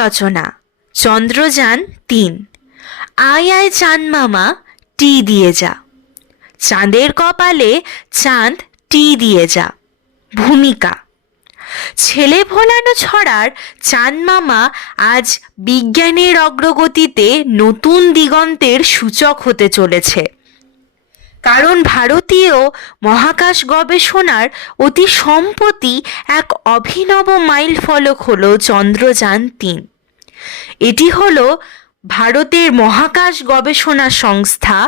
রচনা চন্দ্রযান-3। আয় আয় চাঁদ মামা টি দিয়ে যা, চাঁদের কপালে চাঁদ টি দিয়ে যা। ভূমিকা: ছেলে ভোলানো ছড়ার চাঁদ মামা আজ বিজ্ঞানের অগ্রগতিতে নতুন দিগন্তের সূচক হতে চলেছে। কারণ ভারতীয় মহাকাশ গবেষণার অতি সম্প্রতি এক অভিনব মাইল ফলক হল চন্দ্রযান-3। এটি হল ভারতের মহাকাশ গবেষণা সংস্থা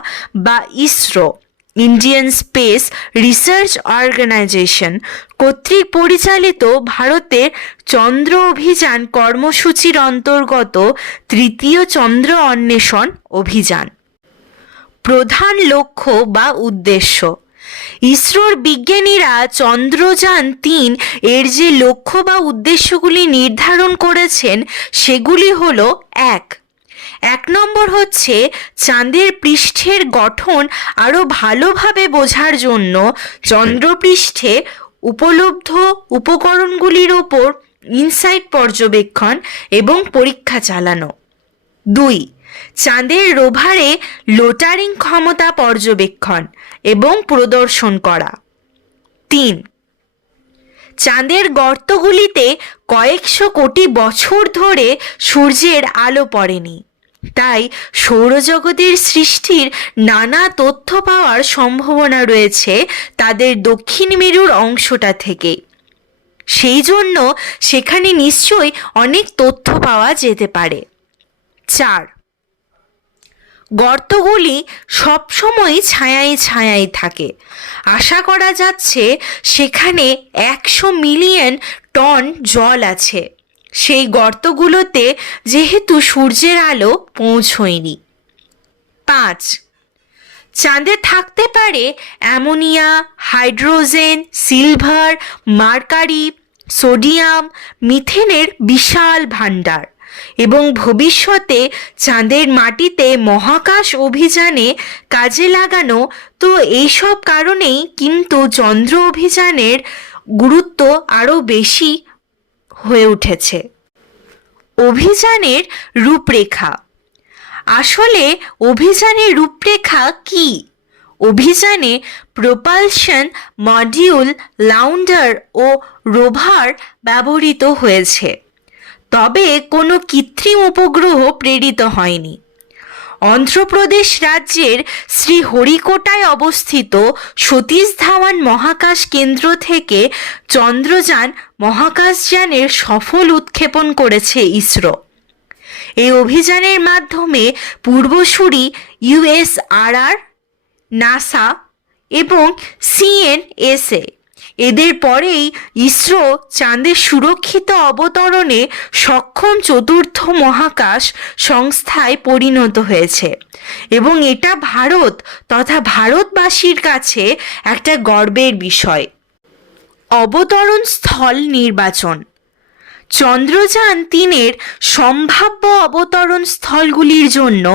বা ISRO, Indian space research organisation কর্তৃক পরিচালিত ভারতের চন্দ্র অভিযান কর্মসূচির অন্তর্গত তৃতীয় চন্দ্র অন্বেষণ অভিযান। প্রধান লক্ষ্য বা উদ্দেশ্য: ইসরোর বিজ্ঞানীরা চন্দ্রযান-3 এর যে লক্ষ্য বা উদ্দেশ্যগুলি নির্ধারণ করেছেন সেগুলি হল: এক নম্বর হচ্ছে চাঁদের পৃষ্ঠের গঠন আরও ভালোভাবে বোঝার জন্য চন্দ্রপৃষ্ঠে উপলব্ধ উপকরণগুলির ওপর ইনসাইট পর্যবেক্ষণ এবং পরীক্ষা চালানো। 2. চাঁদের রোভারে লোটারিং ক্ষমতা পর্যবেক্ষণ এবং প্রদর্শন করা। 3. চাঁদের গর্তগুলিতে কয়েকশো কোটি বছর ধরে সূর্যের আলো পড়েনি, তাই সৌরজগতের সৃষ্টির নানা তথ্য পাওয়ার সম্ভাবনা রয়েছে তাদের দক্ষিণ মেরুর অংশটা থেকে। সেই জন্য সেখানে নিশ্চয়ই অনেক তথ্য পাওয়া যেতে পারে। 4. গর্তগুলি সবসময় ছায়ায় ছায়ায় থাকে। আশা করা যাচ্ছে সেখানে 100 মিলিয়ন টন জল আছে। সেই গর্তগুলোতে যেহেতু সূর্যের আলো পৌঁছয়নি। 5. চাঁদে থাকতে পারে ammonia, hydrogen, silver, mercury, sodium, মিথেনের বিশাল ভাণ্ডার এবং ভবিষ্যতে চাঁদের মাটিতে মহাকাশ অভিযানে কাজে লাগানো। তো এইসব কারণেই কিন্তু চন্দ্র অভিযানের গুরুত্ব আরও বেশি হয়ে উঠেছে। অভিযানের রূপরেখা: আসলে অভিযানের রূপরেখা কি? অভিযানে প্রপালশন মডিউল, লাউন্ডার ও রোভার ব্যবহৃত হয়েছে, তবে কোনো কৃত্রিম উপগ্রহ প্রেরিত হয়নি। অন্ধ্রপ্রদেশ রাজ্যের শ্রীহরিকোটায় অবস্থিত সতীশ ধাওয়ান মহাকাশ কেন্দ্র থেকে চন্দ্রযান মহাকাশযানের সফল উৎক্ষেপণ করেছে ইসরো। এই অভিযানের মাধ্যমে পূর্বসূরি ইউএসআরআর, নাসা এবং সিএনএসএ এদের পরেই ইসরো চাঁদের সুরক্ষিত অবতরণে সক্ষম চতুর্থ মহাকাশ সংস্থায় পরিণত হয়েছে এবং এটা ভারত তথা ভারতবাসীর কাছে একটা গর্বের বিষয়। অবতরণ স্থল নির্বাচন: চন্দ্রযান-3 সম্ভাব্য অবতরণ স্থলগুলির জন্য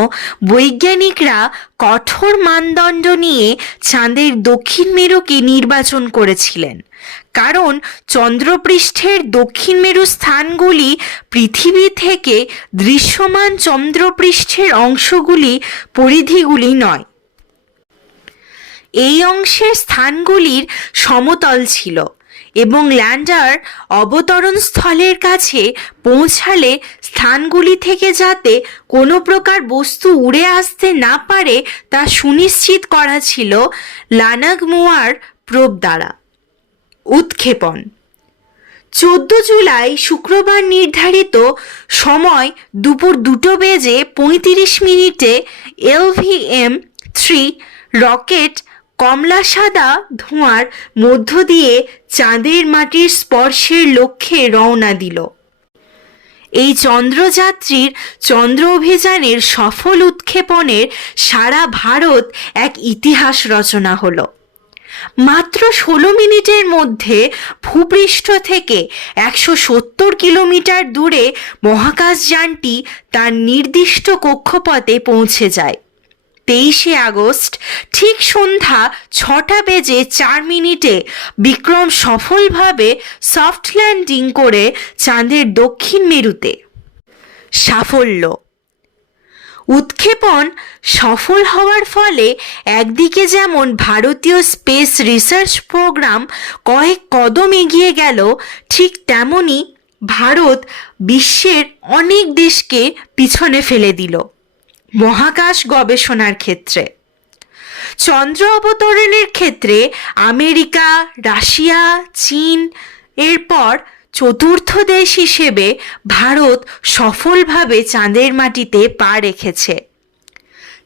বৈজ্ঞানিকরা কঠোর মানদণ্ড নিয়ে চাঁদের দক্ষিণ মেরুকে নির্বাচন করেছিলেন, কারণ চন্দ্রপৃষ্ঠের দক্ষিণ মেরু স্থানগুলি পৃথিবী থেকে দৃশ্যমান চন্দ্রপৃষ্ঠের অংশগুলি পরিধিগুলি নয়। এই অংশের স্থানগুলির সমতল ছিল এবং ল্যান্ডার অবতরণ স্থলের কাছে পৌঁছালে স্থানগুলি থেকে যাতে কোনো প্রকার বস্তু উড়ে আসতে না পারে তা সুনিশ্চিত করা ছিল লানাগমুয়ার প্রোব দ্বারা। উৎক্ষেপণ: 14 জুলাই শুক্রবার নির্ধারিত সময় দুপুর 2:35 LVM-3 রকেট কমলা সাদা ধোঁয়ার মধ্য দিয়ে চাঁদের মাটির স্পর্শের লক্ষ্যে রওনা দিল। এই চন্দ্রযাত্রীর চন্দ্র অভিযানের সফল উৎক্ষেপণের সারা ভারত এক ইতিহাস রচনা হলো। মাত্র 16 মিনিটের মধ্যে ভূপৃষ্ঠ থেকে 170 কিলোমিটার দূরে মহাকাশযানটি তার নির্দিষ্ট কক্ষপথে পৌঁছে যায়। 23 আগস্ট ঠিক সন্ধ্যা 6:04 বিক্রম সফলভাবে সফট ল্যান্ডিং করে চাঁদের দক্ষিণ মেরুতে। সাফল্য। উৎক্ষেপণ সফল হওয়ার ফলে একদিকে যেমন ভারতীয় স্পেস রিসার্চ প্রোগ্রাম কয়েক কদম এগিয়ে গেল, ঠিক তেমনি ভারত বিশ্বের অনেক দেশকে পিছনে ফেলে দিল মহাকাশ গবেষণার ক্ষেত্রে। চন্দ্র অবতরণের ক্ষেত্রে আমেরিকা, রাশিয়া, চীন এরপর চতুর্থ দেশ হিসেবে ভারত সফলভাবে চাঁদের মাটিতে পা রেখেছে।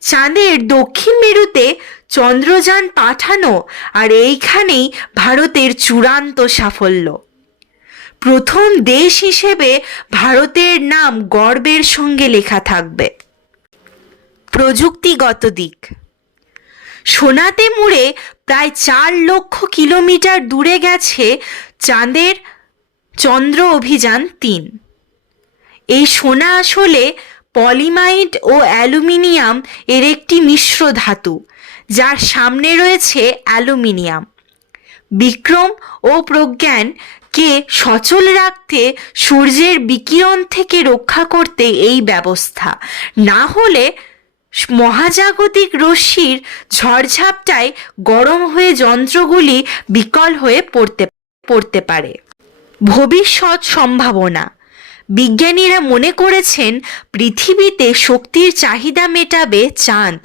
চাঁদের দক্ষিণ মেরুতে চন্দ্রযান পাঠানো আর এইখানেই ভারতের চূড়ান্ত সাফল্য। প্রথম দেশ হিসেবে ভারতের নাম গর্বের সঙ্গে লেখা থাকবে। প্রযুক্তিগত দিক, সোনাতে মুড়ে প্রায় 4 লক্ষ কিলোমিটার দূরে গেছে চাঁদের চন্দ্র অভিযান 3। এই সোনা আসলে পলিমাইড ও অ্যালুমিনিয়াম এর একটি মিশ্র ধাতু, যার সামনে রয়েছে অ্যালুমিনিয়াম। বিক্রম ও প্রজ্ঞানকে সচল রাখতে সূর্যের বিকিরণ থেকে রক্ষা করতে এই ব্যবস্থা, না হলে মহাজাগতিক রশ্মির ঝড়ঝাপটায় গরম হয়ে যন্ত্রগুলি বিকল হয়ে পড়তে পারে। ভবিষ্যৎ সম্ভাবনা, বিজ্ঞানীরা মনে করেছেন পৃথিবীতে শক্তির চাহিদা মেটাবে চাঁদ।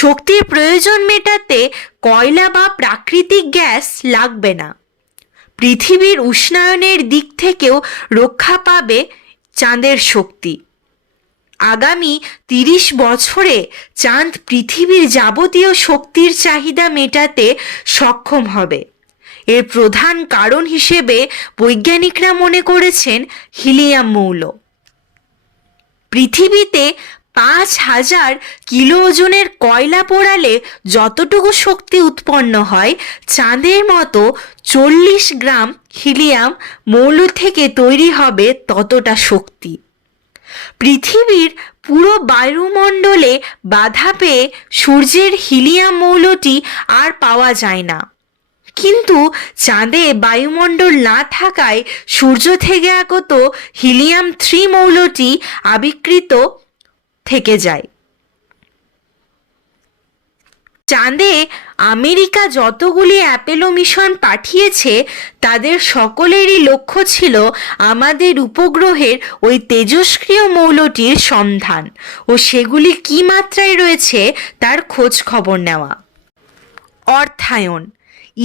শক্তির প্রয়োজন মেটাতে কয়লা বা প্রাকৃতিক গ্যাস লাগবে না। পৃথিবীর উষ্ণায়নের দিক থেকেও রক্ষা পাবে চাঁদের শক্তি। আগামী 30 বছরে চাঁদ পৃথিবীর যাবতীয় শক্তির চাহিদা মেটাতে সক্ষম হবে। এর প্রধান কারণ হিসেবে বৈজ্ঞানিকরা মনে করেছেন হিলিয়াম মৌল। পৃথিবীতে 5000 কিলো ওজনের কয়লা পোড়ালে যতটুকু শক্তি উৎপন্ন হয়, চাঁদের মতো 40 গ্রাম হিলিয়াম মৌল থেকে তৈরি হবে ততটা শক্তি। পৃথিবীর পুরো বায়ুমণ্ডলে বাধা পেয়ে সূর্যের হিলিয়াম মৌলটি আর পাওয়া যায় না, কিন্তু চাঁদে বায়ুমণ্ডল না থাকায় সূর্য থেকে আগত হিলিয়াম 3 মৌলটি আবিষ্কৃত থেকে যায়। চাঁদে আমেরিকা যতগুলি অ্যাপোলো মিশন পাঠিয়েছে, তাদের সকলেরই লক্ষ্য ছিল আমাদের উপগ্রহের ওই তেজস্ক্রিয় মৌলটির সন্ধান ও সেগুলি কী মাত্রায় রয়েছে তার খোঁজ খবর নেওয়া। অর্থায়ন,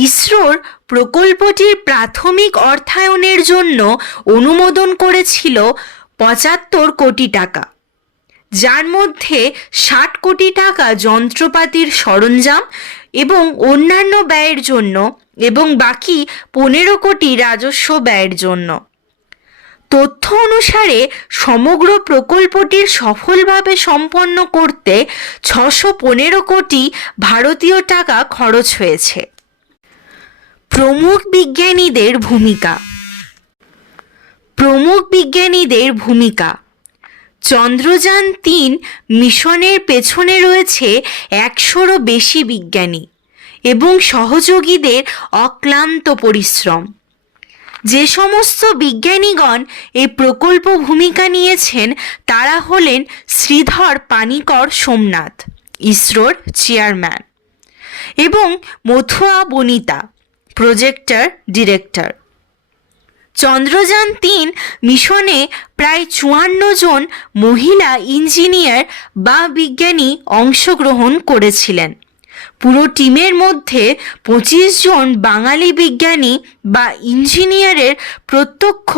ইসরোর প্রকল্পটির প্রাথমিক অর্থায়নের জন্য অনুমোদন করেছিল 75 কোটি টাকা, যার মধ্যে 60 কোটি টাকা যন্ত্রপাতির সরঞ্জাম এবং অন্যান্য ব্যয়ের জন্য এবং বাকি 15 কোটি রাজস্ব ব্যয়ের জন্য। তথ্য অনুসারে সমগ্র প্রকল্পটির সফলভাবে সম্পন্ন করতে 615 কোটি ভারতীয় টাকা খরচ হয়েছে। প্রমুখ বিজ্ঞানীদের ভূমিকা, চন্দ্রযান 3 মিশনের পেছনে রয়েছে 100-রও বেশি বিজ্ঞানী এবং সহযোগীদের অক্লান্ত পরিশ্রম। যে সমস্ত বিজ্ঞানীগণ এই প্রকল্প ভূমিকা নিয়েছেন তারা হলেন শ্রীধর পানিকর সোমনাথ, ইসরোর চেয়ারম্যান, এবং মথুয়া বনিতা, প্রজেক্টর ডিরেক্টর। চন্দ্রযান 3 মিশনে প্রায় 54 জন মহিলা ইঞ্জিনিয়ার বা বিজ্ঞানী অংশগ্রহণ করেছিলেন। পুরো টিমের মধ্যে 25 জন বাঙালি বিজ্ঞানী বা ইঞ্জিনিয়ারের প্রত্যক্ষ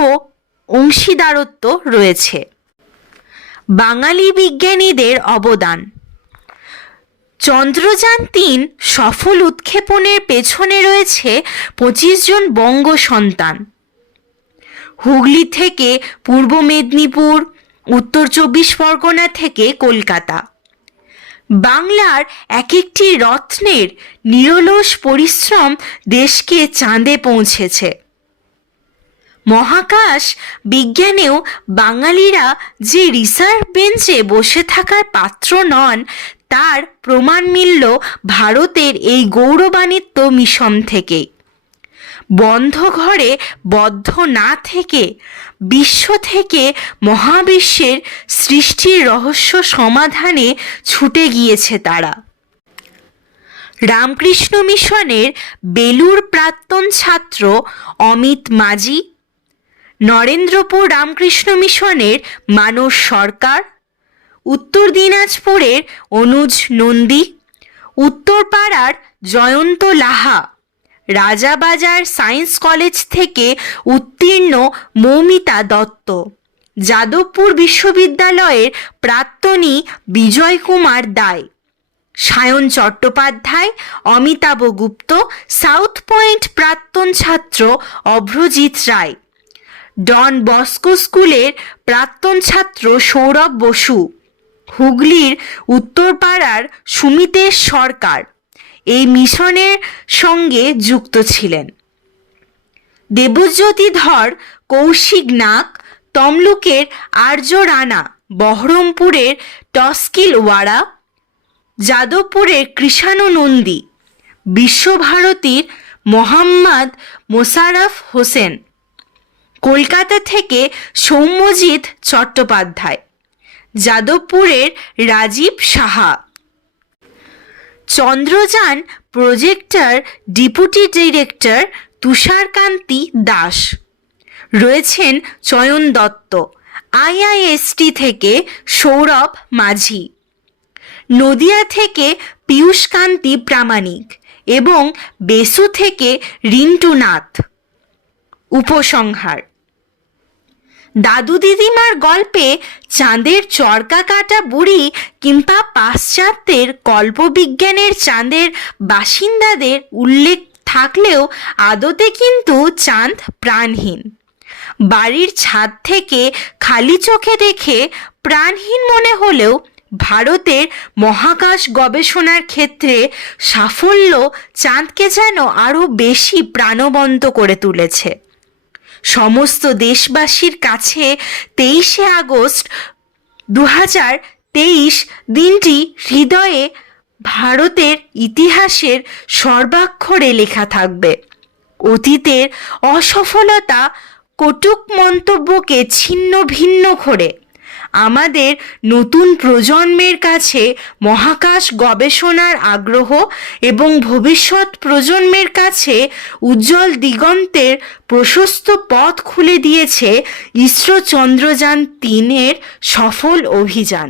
অংশীদারত্ব রয়েছে। বাঙালি বিজ্ঞানীদের অবদান, চন্দ্রযান 3 সফল উৎক্ষেপণের পেছনে রয়েছে 25 জন বঙ্গ সন্তান। হুগলি থেকে পূর্ব মেদিনীপুর, উত্তর 24 পরগনা থেকে কলকাতা। বাংলার এক একটি রত্নের নিরলস পরিশ্রম দেশকে চাঁদে পৌঁছেছে। মহাকাশ বিজ্ঞানেও বাঙালিরা যে রিসার্চ বেঞ্চে বসে থাকার পাত্র নন, তার প্রমাণ মিলল ভারতের এই গৌরবান্বিত মিশন থেকেই। বন্ধ ঘরে বদ্ধ না থেকে বিশ্ব থেকে মহাবিশ্বের সৃষ্টির রহস্য সমাধানে ছুটে গিয়েছে তারা। রামকৃষ্ণ মিশনের বেলুর প্রাক্তন ছাত্র অমিত মাঝি, নরেন্দ্রপুর রামকৃষ্ণ মিশনের মানস সরকার, উত্তর দিনাজপুরের অনুজ নন্দী, উত্তরপাড়ার জয়ন্ত লাহা, রাজাবাজার সায়েন্স কলেজ থেকে উত্তীর্ণ মৌমিতা দত্ত, যাদবপুর বিশ্ববিদ্যালয়ের প্রাক্তনী বিজয় কুমার দায়, সায়ন চট্টোপাধ্যায়, অমিতাভ গুপ্ত, সাউথ পয়েন্ট প্রাক্তন ছাত্র অভ্রজিৎ রায়, ডন বস্কো স্কুলের প্রাক্তন ছাত্র সৌরভ বসু, হুগলির উত্তরপাড়ার সুমিতেশ সরকার এই মিশনের সঙ্গে যুক্ত ছিলেন। দেবজ্যোতি ধর, কৌশিক নাগ, তমলুকের আর্য রানা, বহরমপুরের টস্কিল ওয়ারা, যাদবপুরের কৃষাণু নন্দী, বিশ্বভারতীর মোহাম্মদ মোশাররফ হোসেন, কলকাতা থেকে সৌম্যজিৎ চট্টোপাধ্যায়, যাদবপুরের রাজীব সাহা, চন্দ্রযান প্রজেক্টের ডেপুটি ডিরেক্টর তুষারকান্তি দাস, রয়েছেন চয়ন দত্ত, আইআইএসটি থেকে সৌরভ মাঝি, নদিয়া থেকে পীয়ূষকান্তি প্রামাণিক এবং বেসু থেকে রিন্টু নাথ। উপসংহার: দাদু দিদিমার গল্পে চাঁদের চরকা কাটা বুড়ি কিংবা পাশ্চাত্যের কল্পবিজ্ঞানের চাঁদের বাসিন্দাদের উল্লেখ থাকলেও আদতে কিন্তু চাঁদ প্রাণহীন। বাড়ির ছাদ থেকে খালি চোখে দেখে প্রাণহীন মনে হলেও ভারতের মহাকাশ গবেষণার ক্ষেত্রে সাফল্য চাঁদকে যেন আরও বেশি প্রাণবন্ত করে তুলেছে। সমস্ত দেশবাসীর কাছে 23শে আগস্ট 2023 দিনটি হৃদয়ে ভারতের ইতিহাসের সর্বাক্ষরে লেখা থাকবে। অতীতের অসফলতা, কটূক মন্তব্যকে ছিন্ন ভিন্ন করে আমাদের নতুন প্রজন্মের কাছে মহাকাশ গবেষণার আগ্রহ এবং ভবিষ্যৎ প্রজন্মের কাছে উজ্জ্বল দিগন্তের প্রশস্ত পথ খুলে দিয়েছে ইসরো চন্দ্রযান 3-এর সফল অভিযান।